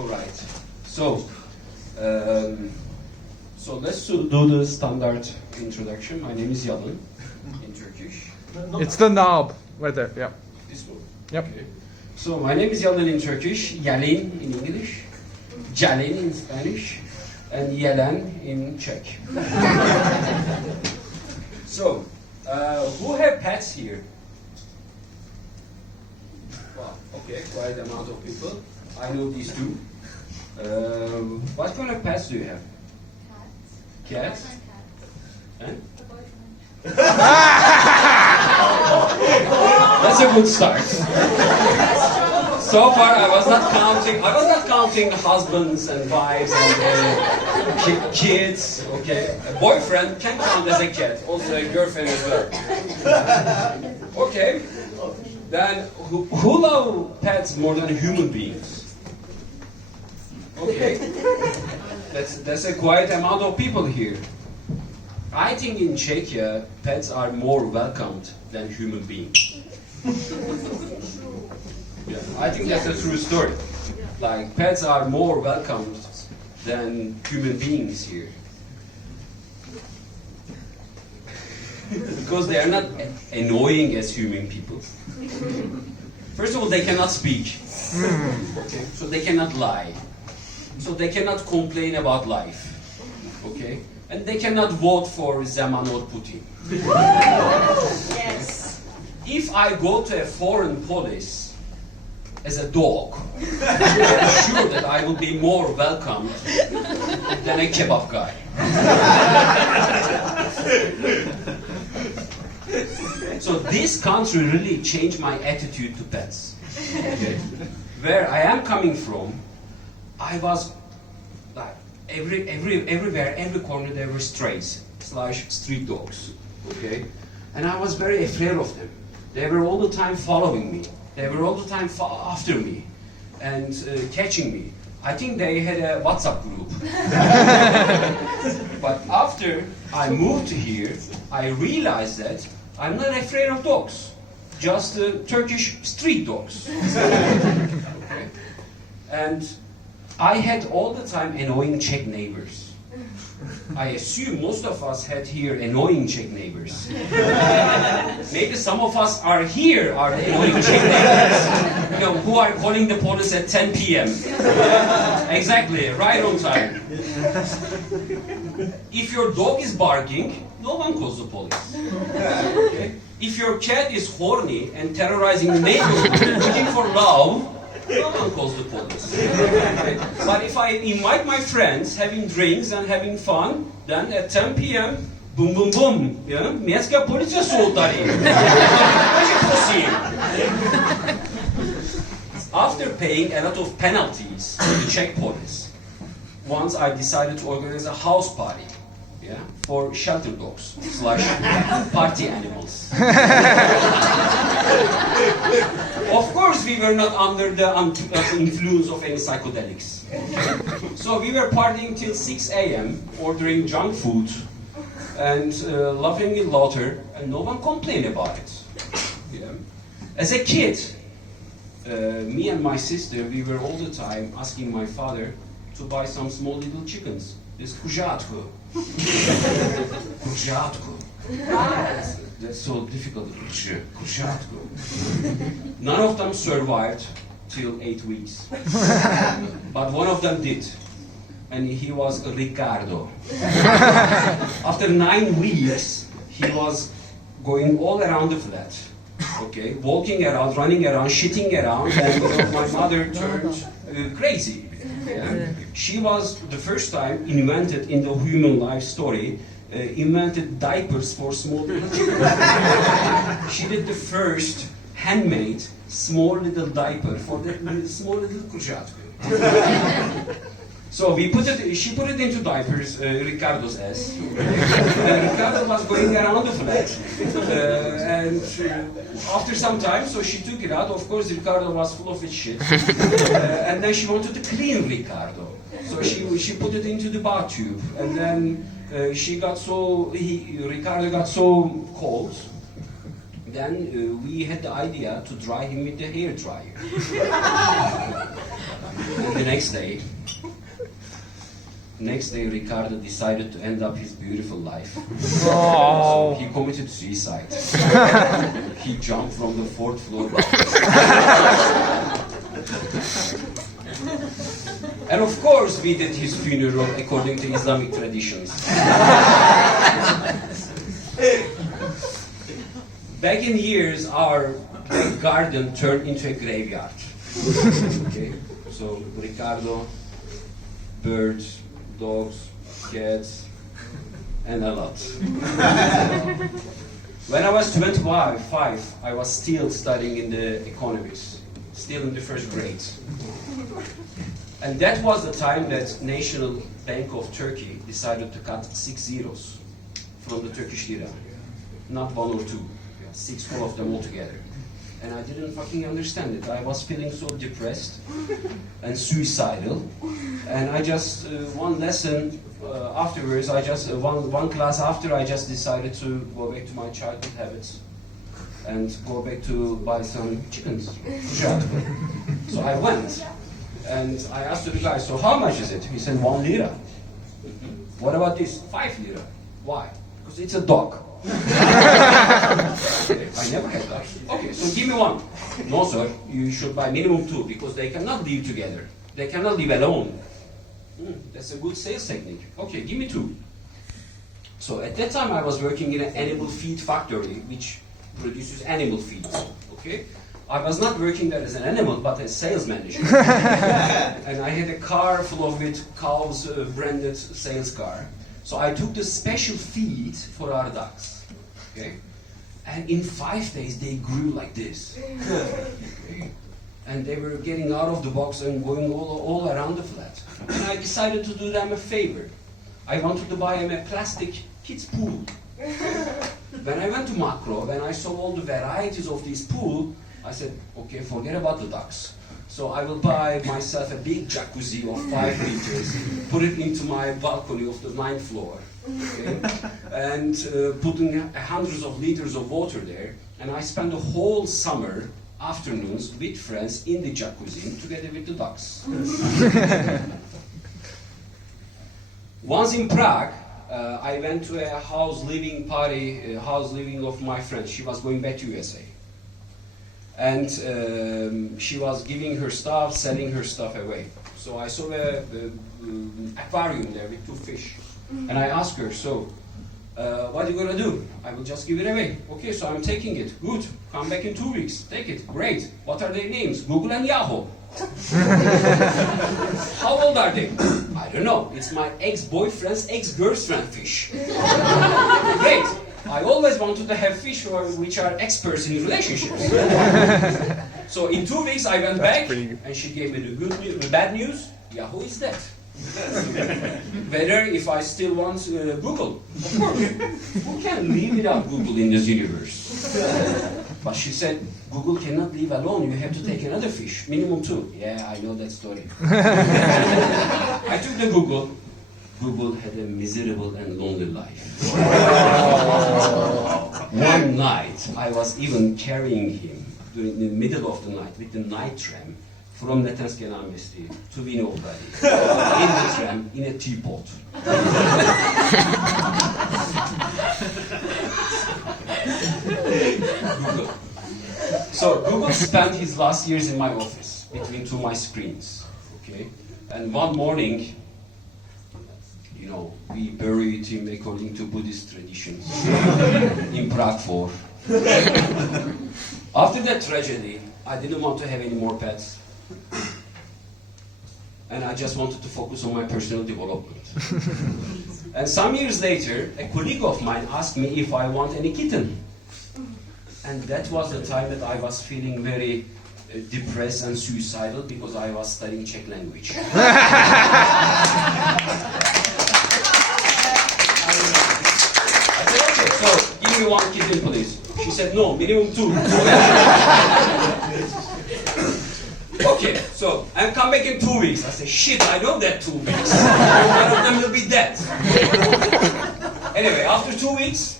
All right. So let's do the standard introduction. My name is Yalın in Turkish. It's the knob right there. Yeah. This one. Yep. Okay. So my name is Yalın in Turkish, Yalin in English, Jalin in Spanish, and Yelen in Czech. So, who have pets here? Wow, okay, quite a amount of people. I know these two. What kind of pets do you have? Cats. Cats? And? That's a good start. So far, I was not counting husbands and wives and kids. Okay, a boyfriend can count as a cat, also a girlfriend as well. Okay, then who love pets more than human beings? Okay, that's a quite amount of people here. I think in Czechia, pets are more welcomed than human beings. Yeah, I think that's a true story. Like, pets are more welcomed than human beings here. Because they are not annoying as human people. First of all, they cannot speak. Okay? So they cannot lie. So they cannot complain about life. Okay? And they cannot vote for Zeman or Putin. Yes. If I go to a foreign police as a dog, I'm sure that I will be more welcomed than a kebab guy. So this country really changed my attitude to pets. Okay? Where I am coming from, I was like everywhere, every corner there were strays / street dogs. Okay, and I was very afraid of them. They were all the time following me. They were all the time after me and catching me. I think they had a WhatsApp group. But after I moved here, I realized that I'm not afraid of dogs, just Turkish street dogs. Okay? And I had all the time annoying Czech neighbors. I assume most of us had here annoying Czech neighbors. Maybe some of us are here are the annoying Czech neighbors, you know, who are calling the police at 10 p.m. Exactly, right on time. If your dog is barking, no one calls the police. Okay? If your cat is horny and terrorizing the neighborhood, looking for love, no one calls the police. Okay? But if I invite my friends having drinks and having fun, then at 10 p.m., boom, boom, boom. Yeah? Městská policie jsou tady. Takže prosím. After paying a lot of penalties to the Czech police, once I decided to organize a house party. Yeah, for shelter dogs / party animals. Of course, we were not under the influence of any psychedelics. So we were partying till 6 a.m., ordering junk food and laughing in laughter, and no one complained about it. Yeah. As a kid, me and my sister, we were all the time asking my father to buy some small little chickens. This kuřátko. Kuřátko. That's so difficult. Kuřátko. None of them survived till 8 weeks. But one of them did. And he was Ricardo. After 9 weeks, he was going all around the flat. Okay, walking around, running around, shitting around, and my mother turned crazy. Yeah. She was the first time invented in the human life story, invented diapers for small little children. She did the first handmade small little diaper for the small little kurzatko. So she put it into diapers, Ricardo's ass. Ricardo was going around the flat. And after some time, so she took it out. Of course, Ricardo was full of his shit. And then she wanted to clean Ricardo. So she put it into the bath tube. And then Ricardo got so cold Then we had the idea to dry him with the hair dryer. And the next day, Ricardo decided to end up his beautiful life. So he committed suicide. He jumped from the 4th floor. And of course, we did his funeral according to Islamic traditions. Back in years, our back garden turned into a graveyard. Okay, so Ricardo, birds, dogs, cats, and a lot. When I was 25, I was still studying in the economics, still in the 1st grade. And that was the time that National Bank of Turkey decided to cut 6 zeros from the Turkish lira. Not 1 or 2, 6 full of them all together. And I didn't fucking understand it. I was feeling so depressed and suicidal. And I just, one lesson afterwards, one class after, I just decided to go back to my childhood habits and go back to buy some chickens. So I went and I asked the guy, so how much is it? He said 1 lira. What about this? 5 lira. Why? Because it's a dog. I never had that. Okay, so give me 1. No, sir, you should buy minimum 2 because they cannot live together. They cannot live alone. That's a good sales technique. Okay, give me 2. So at that time I was working in an animal feed factory which produces animal feed. Okay? I was not working there as an animal but as sales manager. And I had a car full of cows branded sales car. So I took the special feed for our ducks, okay? And in 5 days they grew like this. Okay? And they were getting out of the box and going all around the flat. And I decided to do them a favor. I wanted to buy them a plastic kids pool. When I went to Macro, when I saw all the varieties of this pool, I said, okay, forget about the ducks. So I will buy myself a big jacuzzi of 5 liters, put it into my balcony of the 9th floor, okay? And putting hundreds of liters of water there. And I spent the whole summer afternoons with friends in the jacuzzi together with the ducks. Once in Prague, I went to a house living party, house living of my friend. She was going back to USA. And she was giving her stuff, selling her stuff away. So I saw an aquarium there with 2 fish. And I asked her, so, what are you gonna do? I will just give it away. Okay, so I'm taking it. Good, come back in 2 weeks. Take it, great. What are their names? Google and Yahoo. How old are they? I don't know. It's my ex-boyfriend's ex-girlfriend fish. Great. I always wanted to have fish which are experts in relationships. So in 2 weeks I went back and she gave me the good news, the bad news. Yahoo is dead. Whether if I still want Google, of course. Who can live without Google in this universe? But she said, Google cannot live alone. You have to take another fish, minimum 2. Yeah, I know that story. I took the Google. Google had a miserable and lonely life. One night, I was even carrying him during the middle of the night with the night tram from Netenske Namesti to Vinogradi in the tram in a teapot. Google. So Google spent his last years in my office between 2 my screens. Okay, and one morning, you know, we buried him according to Buddhist traditions in Prague 4. After that tragedy, I didn't want to have any more pets. And I just wanted to focus on my personal development. And some years later, a colleague of mine asked me if I want any kitten. And that was the time that I was feeling very depressed and suicidal because I was studying Czech language. So, give me 1 kitten, please. She said, no, minimum 2. Okay, so, I'll come back in 2 weeks. I said, shit, I know that 2 weeks. One of them will be dead. Anyway, after 2 weeks,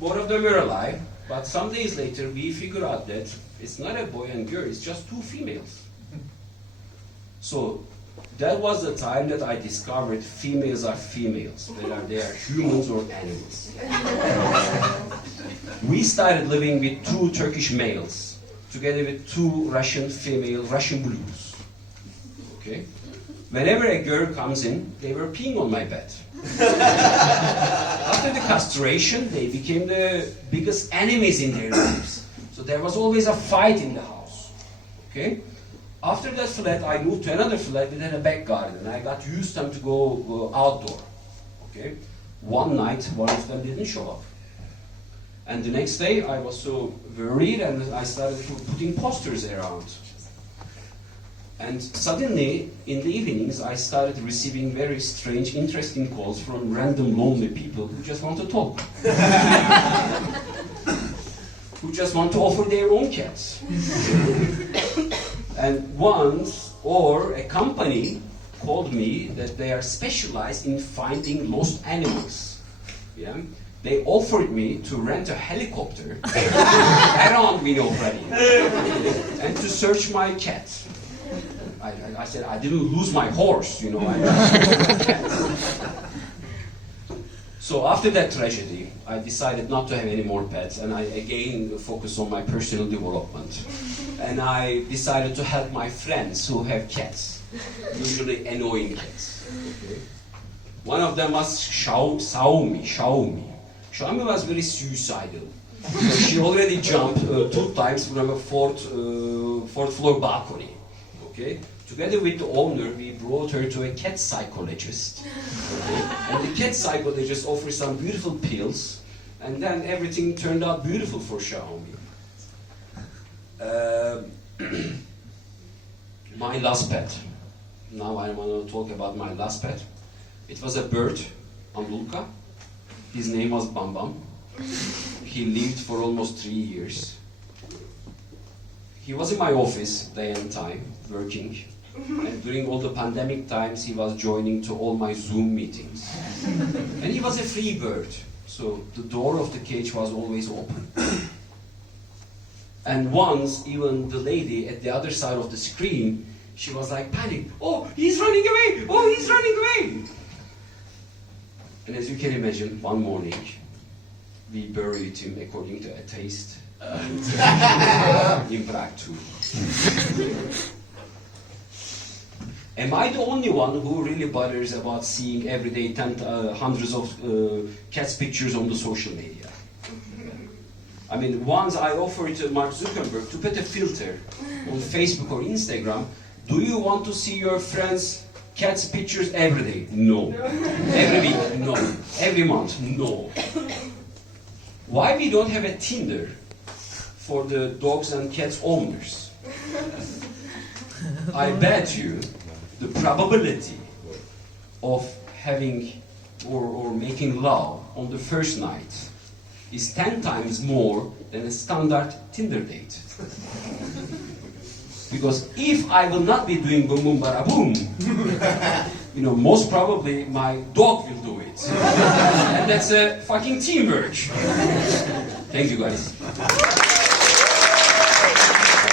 both of them were alive. But some days later, we figure out that it's not a boy and girl, it's just two females. So that was the time that I discovered females are females. They are humans or animals. We started living with two Turkish males, together with two Russian female Russian blues. Okay? Whenever a girl comes in, they were peeing on my bed. After the castration, they became the biggest enemies in their lives. So there was always a fight in the house. Okay? After that flat, I moved to another flat that had a back garden. I got used to them to go outdoor. Okay? One night, one of them didn't show up. And the next day, I was so worried and I started putting posters around. And suddenly, in the evenings, I started receiving very strange, interesting calls from random lonely people who just want to talk. Who just want to offer their own cats. And once, or a company called me that they are specialized in finding lost animals. Yeah? They offered me to rent a helicopter around me already and to search my cat. I said, I didn't lose my horse, you know. I just my cat. So after that tragedy, I decided not to have any more pets, and I again focused on my personal development. And I decided to help my friends who have cats, usually annoying cats. Okay. One of them was Xiaomi. Xiaomi was very suicidal. So she already jumped 2 times from a fourth floor balcony. Okay. Together with the owner, we brought her to a cat psychologist. Okay? And the cat psychologist offered some beautiful pills, and then everything turned out beautiful for Xiaomi. My last pet. Now I want to talk about my last pet. It was a bird, Ambulka. His name was Bam Bam. He lived for almost 3 years. He was in my office day and time, working. And during all the pandemic times, he was joining to all my Zoom meetings. And he was a free bird, so the door of the cage was always open. And once, even the lady at the other side of the screen, she was like panicked. Oh, he's running away! Oh, he's running away! And as you can imagine, one morning, we buried him according to a taste in Prague too. Am I the only one who really bothers about seeing every day hundreds of cats' pictures on the social media? I mean, once I offered to Mark Zuckerberg to put a filter on Facebook or Instagram. Do you want to see your friends' cats' pictures every day? No. Every week? No. Every month? No. Why we don't have a Tinder for the dogs and cats owners? I bet you the probability of having or making love on the first night is 10 times more than a standard Tinder date. Because if I will not be doing boom boom bara boom, you know, most probably my dog will do it. And that's a fucking teamwork. Thank you guys.